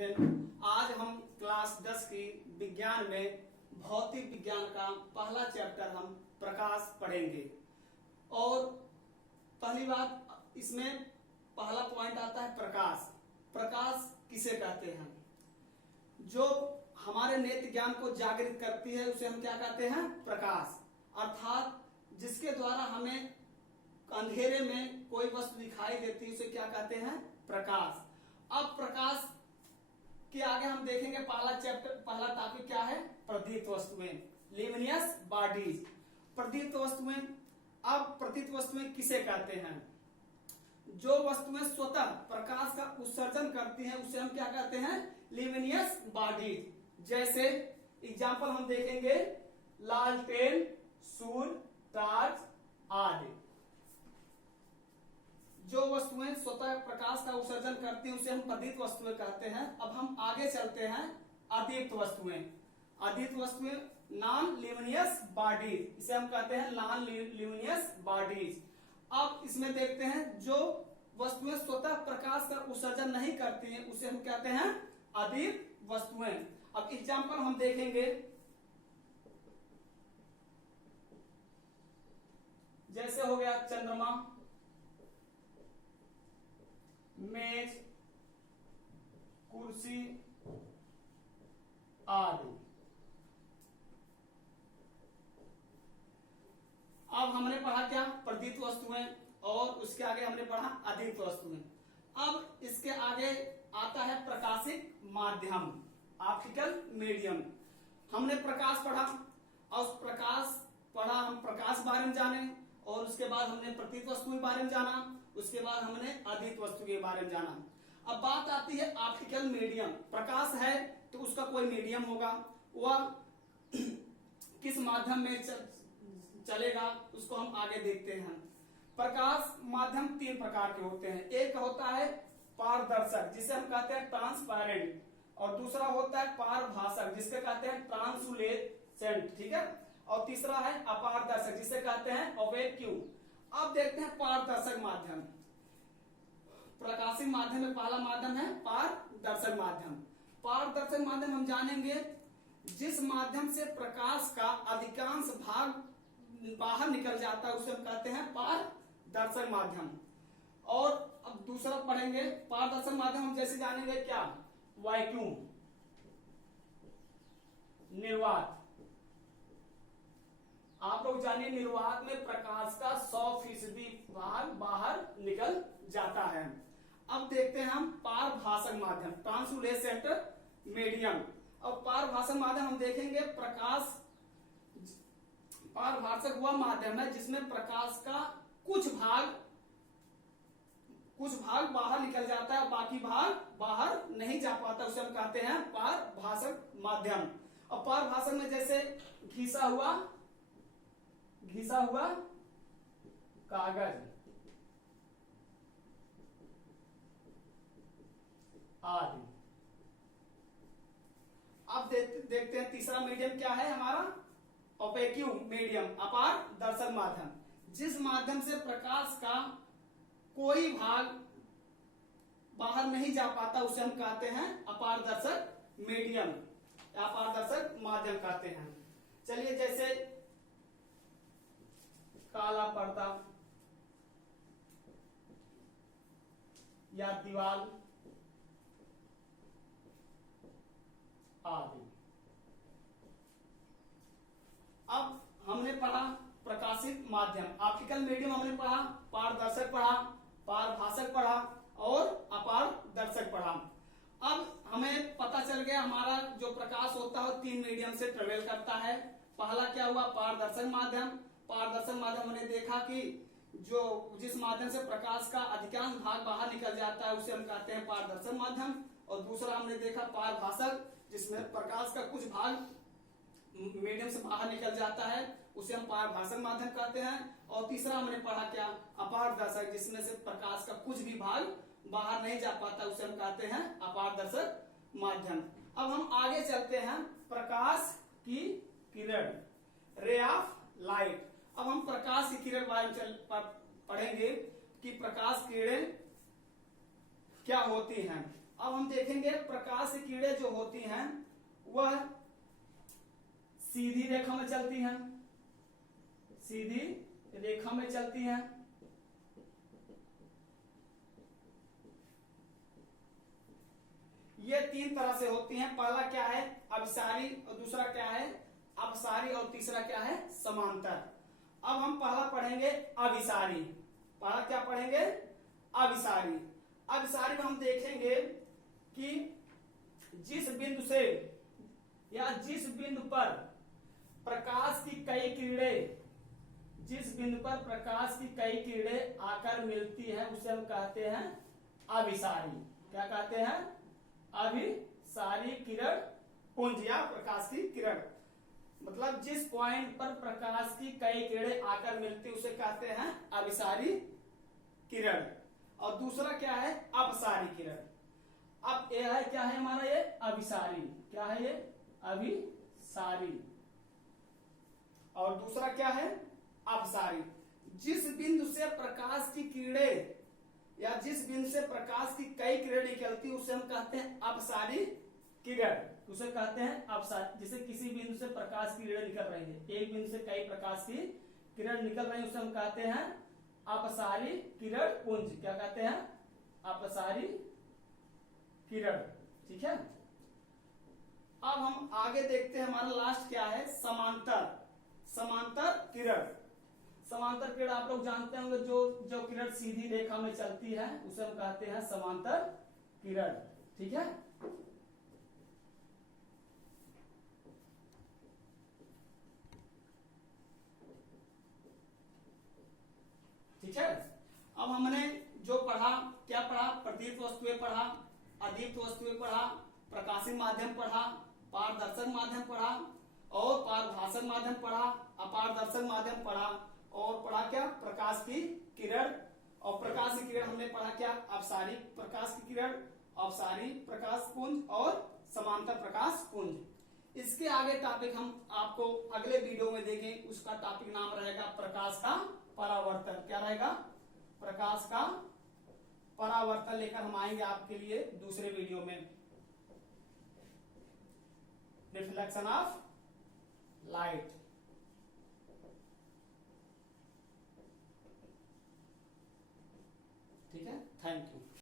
Children, आज हम class 10 की विज्ञान में भौतिक विज्ञान का पहला चैप्टर हम प्रकाश पढ़ेंगे। और पहली बात, इसमें पहला पॉइंट आता है प्रकाश। प्रकाश किसे कहते हैं? जो हमारे नेत्र ज्ञान को जागृत करती है उसे हम क्या कहते हैं? प्रकाश। अर्थात जिसके द्वारा हमें अंधेरे में कोई वस्तु दिखाई देती है उसे क्या कहते हैं? प्रकाश। अब प्रकाश के आगे हम देखेंगे पहला टॉपिक क्या है? प्रदीप्त वस्तुएं, ल्यूमिनियस बॉडीज। प्रदीप्त वस्तुएं। अब प्रदीप्त वस्तुएं किसे कहते हैं? जो वस्तुएं स्वतः प्रकाश का उत्सर्जन करती हैं उसे हम क्या कहते हैं? Luminous bodies. जैसे एग्जाम्पल हम देखेंगे, लालटेन, सूर्य, टॉर्च आदि। जो वस्तुएं स्वतः प्रकाश का उत्सर्जन करती हैं उसे हम प्रदीप्त वस्तुएं कहते हैं। अब हम आगे चलते हैं, अदीप्त वस्तुएं। अदीप्त वस्तुएं नॉन ल्यूमिनियस बॉडीज, इसे हम कहते हैं नॉन ल्यूमिनियस बॉडीज। अब इसमें देखते हैं जो वस्तुएं स्वतः प्रकाश का उत्सर्जन नहीं करती हैं उसे हम कहते हैं अदीप्त वस्तुएं। अब एग्जाम्पल हम देखेंगे, जैसे हो गया चंद्रमा, मेज, कुर्सी आदि। अब हमने पढ़ा क्या? प्रदीप्त वस्तुएं, और उसके आगे हमने पढ़ा अदीप्त वस्तुएं। अब इसके आगे आता है प्रकाशिक माध्यम, ऑप्टिकल मीडियम। हमने प्रकाश पढ़ा, और प्रकाश पढ़ा, हम प्रकाश बारे में जाने, और उसके बाद हमने प्रदीप्त वस्तु के बारे में जाना, उसके बाद हमने अदीप्त वस्तु के बारे में जाना। अब बात आती है ऑप्टिकल मीडियम। प्रकाश है तो उसका कोई मीडियम होगा, वह किस माध्यम में चलेगा उसको हम आगे देखते हैं। प्रकाश माध्यम तीन प्रकार के होते हैं। एक होता है पारदर्शक, जिसे हम कहते हैं ट्रांसपेरेंट, और दूसरा होता है पारभाषक, जिसके कहते हैं ट्रांसलूसेंट, ठीक है, और तीसरा है अपारदर्शक, जिसे कहते हैं ओपेक। अब देखते हैं पारदर्शक माध्यम। प्रकाशिक माध्यम में पहला माध्यम है पारदर्शक माध्यम। पारदर्शक माध्यम हम जानेंगे जिस माध्यम से प्रकाश का अधिकांश भाग बाहर निकल जाता है उसे हम कहते हैं पारदर्शक माध्यम। और अब दूसरा पढ़ेंगे पारदर्शक माध्यम हम जैसे जानेंगे क्या? वैक्यूम, निर्वात। आप लोग जानिए निर्वात में प्रकाश का 100% भाग बाहर निकल जाता है। अब देखते हैं हम पारभाषक माध्यम, ट्रांसलूसेंट मीडियम। अब पारभाषक माध्यम हम देखेंगे पारभाषक वह माध्यम है जिसमें प्रकाश का कुछ भाग बाहर निकल जाता है, बाकी भाग बाहर नहीं जा पाता, उसे हम कहते हैं पारभाषक माध्यम। और पारभाषक में जैसे घिसा हुआ कागज आदि। अब देखते हैं तीसरा मीडियम क्या है हमारा? ओपेक्यू मीडियम, अपारदर्शक माध्यम। जिस माध्यम से प्रकाश का कोई भाग बाहर नहीं जा पाता उसे हम कहते हैं अपारदर्शक मीडियम, अपारदर्शक माध्यम कहते हैं। चलिए, जैसे काला पर्दा या दीवार आदि। अब हमने पढ़ा प्रकाशिक माध्यम, ऑप्टिकल मीडियम हमने पढ़ा, पारदर्शक पढ़ा, पारभाषक पढ़ा और अपारदर्शक पढ़ा। अब हमें पता चल गया हमारा जो प्रकाश होता है तीन मीडियम से ट्रेवल करता है। पहला क्या हुआ? पारदर्शक माध्यम। पारदर्शक माध्यम हमने देखा कि जिस माध्यम से प्रकाश का अधिकांश भाग बाहर निकल जाता है उसे हम कहते हैं पारदर्शक माध्यम। और दूसरा हमने देखा पारभाषक, जिसमें प्रकाश का कुछ भाग मीडियम से बाहर निकल जाता है उसे हम पारभाषक माध्यम कहते हैं। और तीसरा हमने पढ़ा क्या? अपारदर्शक, जिसमें से प्रकाश का कुछ भी भाग बाहर नहीं जा पाता उसे हम कहते हैं अपारदर्शक माध्यम। अब हम आगे चलते हैं, प्रकाश की किरण, रे ऑफ लाइट। अब हम प्रकाश की किरण बारे में पढ़ेंगे कि प्रकाश किरणें क्या होती हैं। अब हम देखेंगे प्रकाश की किरणें जो होती हैं वह सीधी रेखा में चलती हैं, सीधी रेखा में चलती हैं। ये तीन तरह से होती हैं। पहला क्या है, अभिसारी, और दूसरा क्या है, अपसारी, और तीसरा क्या है, समांतर। अब हम पहला पढ़ेंगे अभिसारी। पहला क्या पढ़ेंगे, अभिसारी। अभिसारी में हम देखेंगे कि जिस बिंदु से या जिस बिंदु पर प्रकाश की कई किरणें, जिस बिंदु पर प्रकाश की कई किरणें आकर मिलती है उसे हम कहते हैं अभिसारी। क्या कहते हैं, अभिसारी किरण पुंज या प्रकाश की किरण। मतलब जिस पॉइंट पर प्रकाश की कई किरणें आकर मिलती उसे कहते हैं अभिसारी किरण। और दूसरा क्या है, अपसारी किरण। अब यह है क्या है हमारा, ये अभिसारी। क्या है ये, अभिसारी। और दूसरा क्या है, अपसारी। जिस बिंदु से प्रकाश की किरणें या जिस बिंदु से प्रकाश की कई किरणें निकलती उसे हम कहते हैं अपसारी किरण। उसे कहते हैं अपसारी। जैसे किसी बिंदु से प्रकाश की किरणें निकल रही है, एक बिंदु से कई प्रकाश की किरण निकल रही है, उसे हम कहते हैं अपसारी किरण पुंज। क्या कहते हैं, अपसारी किरण। ठीक है। अब हम आगे देखते हैं, हमारा लास्ट क्या है, समांतर। समांतर किरण। समांतर किरण आप लोग जानते होंगे, जो किरण सीधी रेखा में चलती है उसे हम कहते हैं समांतर किरण। ठीक है। ठीक है। अब हमने जो पढ़ा, क्या पढ़ा, प्रदीप्त वस्तुएं पढ़ा, अदीप्त वस्तुएं पढ़ा, प्रकाशित माध्यम पढ़ा, पारदर्शक माध्यम पढ़ा, और पारभाषक माध्यम पढ़ा, अपारदर्शक माध्यम पढ़ा, और पढ़ा क्या, प्रकाश की किरण। और प्रकाश की किरण हमने पढ़ा क्या, अपसारी प्रकाश की किरण, अपसारी प्रकाश पुंज, और समांतर प्रकाश पुंज। इसके आगे टॉपिक हम आपको अगले वीडियो में देंगे। उसका टॉपिक नाम रहेगा प्रकाश का परावर्तन। क्या रहेगा, प्रकाश का परावर्तन लेकर हम आएंगे आपके लिए दूसरे वीडियो में। Reflection of light. ठीक है, थैंक यू।